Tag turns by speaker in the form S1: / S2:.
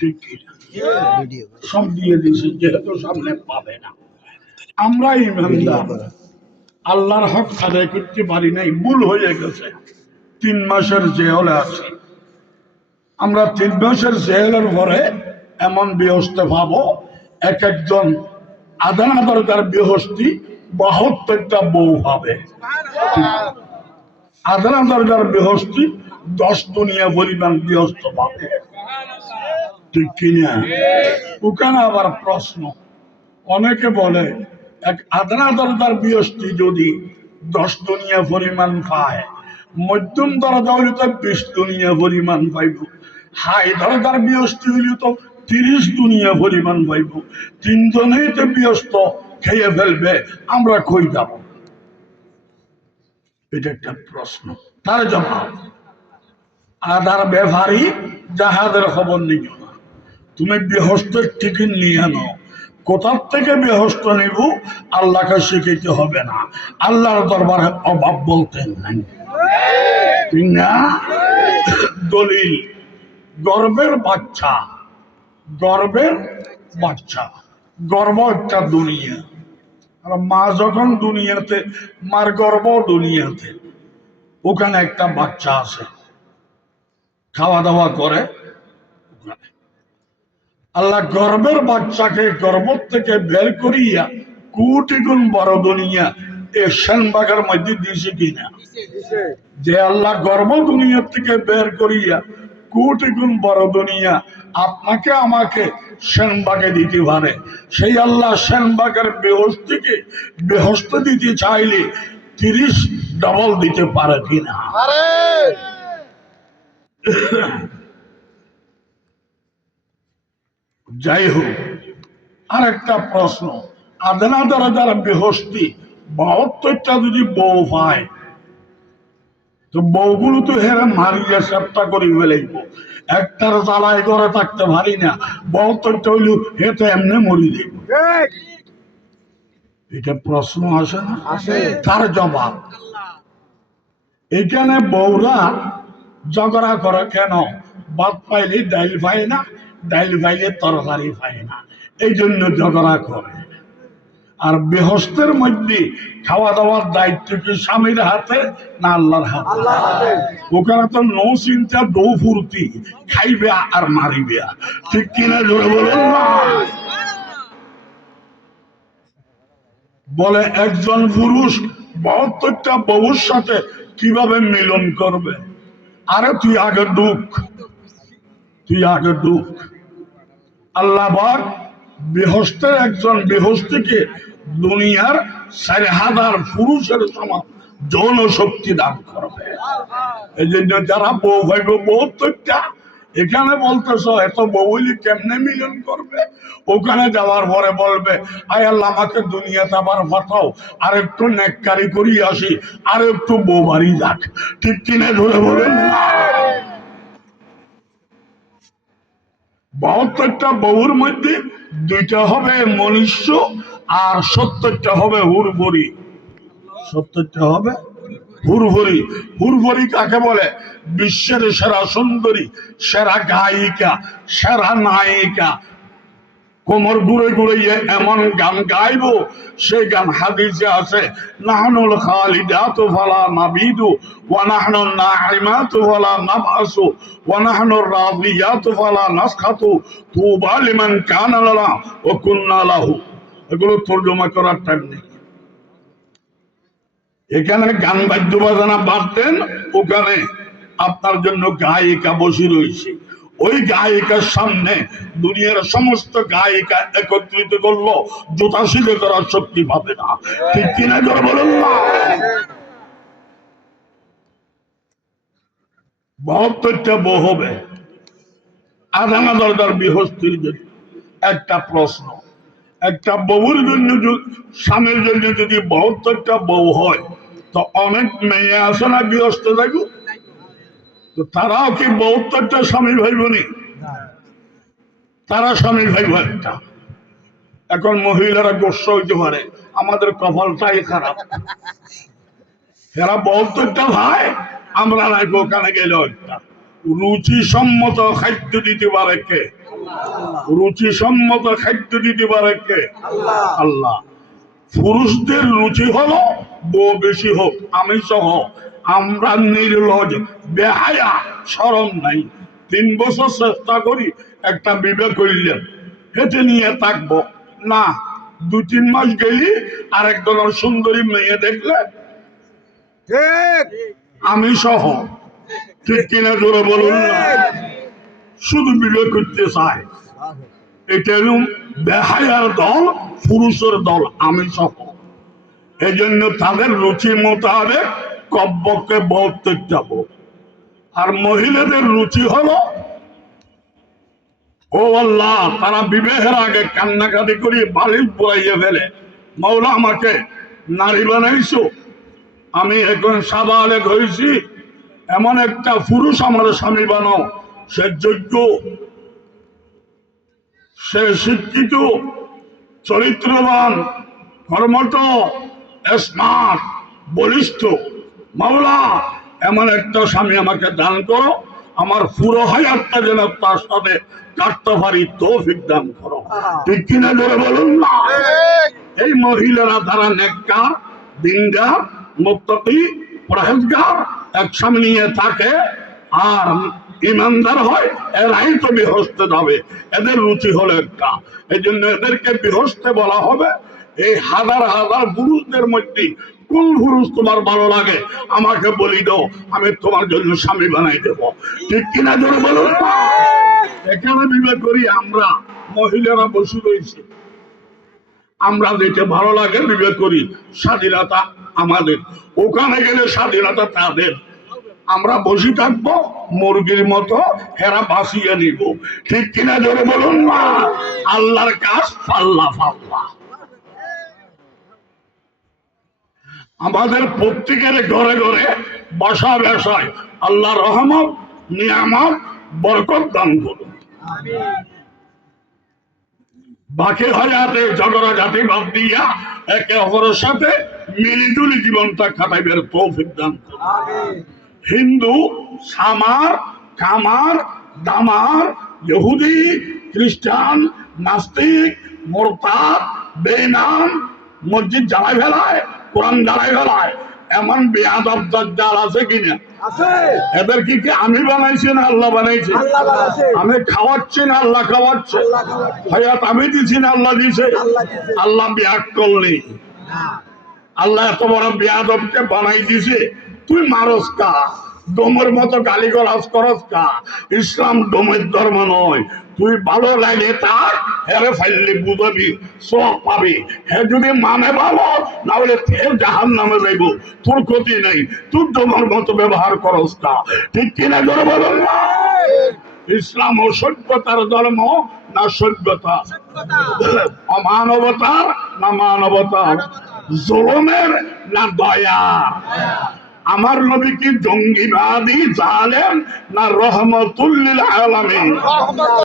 S1: ঠিক সব দিয়ে দিয়েছে যেহেতু সামনে পাবে না। আমরা ইমানদার। আল্লাহর হক আদায় করতে পারি নাই ভুল হয়ে গেছে। তিন মাসের জেহলে আছি। আমরা তিন মাসের জেহেলের পরে এমন ব্যবস্থা পাবো এক একজন আদানা দরকার বৃহস্পতি বাহাত্তরটা বউ হবে আদানা দরকার বৃহস্পতি দশ দুনিয়া পরিমাণ বৃহস্প পাবে ঠিক কিনা ওখানে আবার প্রশ্ন। অনেকে বলে এক আদনা দরদার বৃহস্পতি যদি দশ দুনিয়া পরিমাণ পায় মধ্যম দরদা হইলে তো বিশ দুনিয়া পরিমাণ পাইব। হাই দরদার বৃহস্পতি হইলে তো তিরিশ দুনিয়া পরিমাণ পাইব। তিনজনেই তো বৃহস্প খেয়ে ফেলবে আমরা কই যাব? এটা একটা প্রশ্ন। তার জবাব আদার ব্যবহারী জাহাজের খবর নিও না তুমি বৃহস্পতির টিকিট নিয়ে নাও। কোথার থেকে বৃহস্প নিব? আল্লাহকে শিখাইতে হবে না। আল্লাহর দরবারে অভাব বলতেন নাই। দলিল। গর্বের বাচ্চা। গর্বের বাচ্চা। গর্ব একটা দুনিয়া। আর মা যখন দুনিয়াতে, মার গর্ব দুনিয়াতে। ওখানে একটা বাচ্চা আছে। খাওয়া দাওয়া করে ওখানে। আল্লাহ গর্বের বাচ্চাকে গর্ব থেকে বের করিয়া কোটি গুণ বড় দুনিয়া এ সেনবাগের মধ্যে দিয়েছে কিনা? যে আল্লাহ গর্ব দুনিয়া থেকে বের করিয়া কোটি গুণ বড় দুনিয়া আপনাকে আমাকে সেনবাগে দিতে পারে। সেই আল্লাহ সেনবাগের বেহস্তিকে বেহস্ত দিতে চাইলে তিরিশ ডবল দিতে পারে কিনা? যাই হোক আর একটা প্রশ্ন। আদনা দ্বারা যারা বেহস্তি বাহাত্তরটা যদি বউ পায় তো বউগুলো তো হেরে মারিয়া চেষ্টা করি ফেলাইব। একটার জ্বালায় করে থাকতে পারি না বাহাত্তরটা হইল হেতে এমনি মরি দেব এটা প্রশ্ন আসে না?
S2: আসে।
S1: তার জবাব। এখানে বউরা ঝগড়া করে কেন? ভাত পাইলে ডাইল পায় না ডাইল পাইলে তরকারি পায় না। এই জন্য ঝগড়া করে। আর বেহস্তের মধ্যে খাওয়া দাওয়ার দায়িত্ব কি স্বামীর হাতে না আল্লাহর হাতে? ওখানে তো নৌ চিন্তা দৌ ফুর্তি। খাইবে আর মারিবে। ঠিক কিনা জোরে বলুন না? বলে একজন পুরুষ বাহাত্তরটা বউর সাথে কীভাবে মিলন করবে? আরে তুই আগে দুঃখ। তুই আগে দুঃখ আল্লাহ বাক বৃহস্তের একজন বৃহস্তিকে দুনিয়ার চার হাজার পুরুষের সমান যৌন শক্তি দান করবে। এই জন্য যারা বউ ভাইব বহুত্তরটা এখানে বলতেছ, এত বউলি কেমনে মিলন করবে? ওখানে যাওয়ার পরে বলবে, আয় আল্লাহ, আমাকে দুনিয়াতে আবার পাঠাও আর একটু নেককারি করি আসি আর একটু বউ বাড়ি যাক। ঠিক কিনে ধরে বলেন? না বাহাত্তরটা বহুর মধ্যে দুইটা হবে মনুষ্য আর সত্তরটা হবে হুরভরি। সত্তরটা হবে হুরভরি। হুরভরি কাকে বলে? বিশ্বের সেরা সুন্দরী, সেরা গায়িকা, সেরা নায়িকা। কোমর ঘুরে ঘুরে এমন গান গাইবো সেই গান হাদিসে আছে, নাহনুল খালিদাতু ফালা নাবিদু ওয়া নাহনু নাইমাতু ফালা নাবআসু, ওয়া নাহনু রাদিয়াতু ফালা নাসখাতু, তুবা লিমান এগুলো তর্জমা করার টাইম নেই। এখানে গান বাদ্য বাজানা বাড়তেন, ওখানে আপনার জন্য গায়িকা বসে রয়েছে। ওই গায়িকার সামনে দুনিয়ার সমস্ত গায়িকা একত্রিত করল, জুতা শিলে করার শক্তি পাবে না। ঠিক কিনা করে বলুন না? হবে। আধানা দরকার বৃহস্পতির একটা প্রশ্ন, একটা বউর জন্য স্বামীর জন্য যদি বাহাত্তরটা বউ হয়, তো অনেক মেয়ে আছে না গৃহস্থ থাকু তো তারাও কি বাহাত্তরটা স্বামী ভাইব নি। তারা স্বামী ভাইব একটা এখন মহিলারা গোস্ব হইতে পারে আমাদের কপালটাই খারাপ। এরা বাহাত্তরটা ভাই আমরা নাকি ওখানে গেলে একটা রুচিসম্মত খাদ্য দিতে পারে কে? রুচিসম্মত খাদ্য দিতে পারে কে? আল্লাহ। পুরুষদের রুচি হলো বউ বেশি হোক আমি সহ আমরা নির্লজ বেহায়া সরম নাই। তিন বছর চেষ্টা করি একটা বিবেক করিলেন হেঁটে নিয়ে থাকব। না দু তিন মাস গেলি আর একজনের সুন্দরী মেয়ে দেখলে আমি সহ। ঠিক কিনা জোরে বলুন না। শুধু বিবেক করতে চায় এটা হলো বেহায়ার দল পুরুষের দল আমি সহ। এই জন্য তাদের রুচি মোতাবেক কব্যকে বলতে যাব। আর মহিলাদের রুচি হলো, ও আল্লাহ, তারা বিবাহের আগে কান্নাকাটি করি বালিশ পড়াইয়ে ফেলে। মৌলা আমাকে নারী বানাইছো, আমি এখন সাদা আলেক হয়েছি এমন একটা পুরুষ আমার স্বামী বানাও সে যোগ্য, সে শিক্ষিত, চরিত্রবান, কর্মঠ স্মার্ট বলিষ্ঠ। মাওলা এমন একটা স্বামী আমাকে দান করো আমার পুরো হায়াতটা যেন তার সাথে কাটতে পারি তৌফিক দান করো। ঠিক কিনা ধরে বলুন না? এই মহিলারা তারা দিনদার মুক্তি পরহেজগার এক স্বামী নিয়ে থাকে আর ইমানদার হয় এরাই তো বিহস্তে যাবে। এদের রুচি হলো একটা। এই জন্য এদেরকে বিহস্তে বলা হবে এই হাজার হাজার পুরুষদের মধ্যে কোন পুরুষ তোমার ভালো লাগে? আমাকে বলি দাও, আমি তোমার জন্য স্বামী বানাই দেব। ঠিক কিনা জোরে বলুন? না? এখানে বিবেক করি, আমরা মহিলারা বসে রয়েছে। আমরা যেটা ভালো লাগে, বিবেক করি, স্বাধীনতা আমাদের। ওখানে গেলে স্বাধীনতা তাদের। আমরা বসে থাকব, মুরগির মতো হেরা বাঁচিয়ে নিব। ঠিক কিনা জোরে বলুন না আল্লাহর কাজ পাল্লা পাল্লা। আমাদের প্রত্যেকের ঘরে ঘরে বাসা বেসায় আল্লাহ রহমত, নিয়ামত, বরকত দান করুন। বাকি হাজাতে ঝগড়া জাতি বাদ দিয়া একে অপরের সাথে মিলিজুলি জীবনটা কাটাইবের তৌফিক দান করুন। হিন্দু, সামার, কামার, দামার, ইহুদি, খ্রিস্টান, নাস্তিক, মোরতাদ বেনাম মসজিদ জ্বালাই ফেলায় কোরআন জ্বালাই ফেলায় এমন বেয়াদব দজ্জাল আছে কিনা? এদের কি কি আমি বানাইছি না আল্লাহ বানাইছে? আমি খাওয়াচ্ছি না আল্লাহ খাওয়াচ্ছে? হয়াত আমি দিছি না আল্লাহ দিছে?
S2: আল্লাহ
S1: বিয়াক করলি। আল্লাহ এত বড় বিয়াদবকে বানাই দিছে? তুই মারস কা? ডোমের মতো গালি গলাজ করস কা ইসলাম ডোমের ধর্ম নয়। তুই ভালো লাগে তার হেরে ফাইললি বুঝাবি, সব পাবি। হে যদি মানে ভালো না হলে ফের জাহান নামে যাইব। তোর ক্ষতি নেই। তুই ডোমের মতো ব্যবহার করস কা ঠিক কিনা করে বলুন ইসলাম ও সভ্যতার ধর্ম না সভ্যতা? অমানবতার না মানবতার? জুলুমের না দয়া? আমার নবী কি জঙ্গিবাদী জালেম না রহমতুল্লিল আলামিন?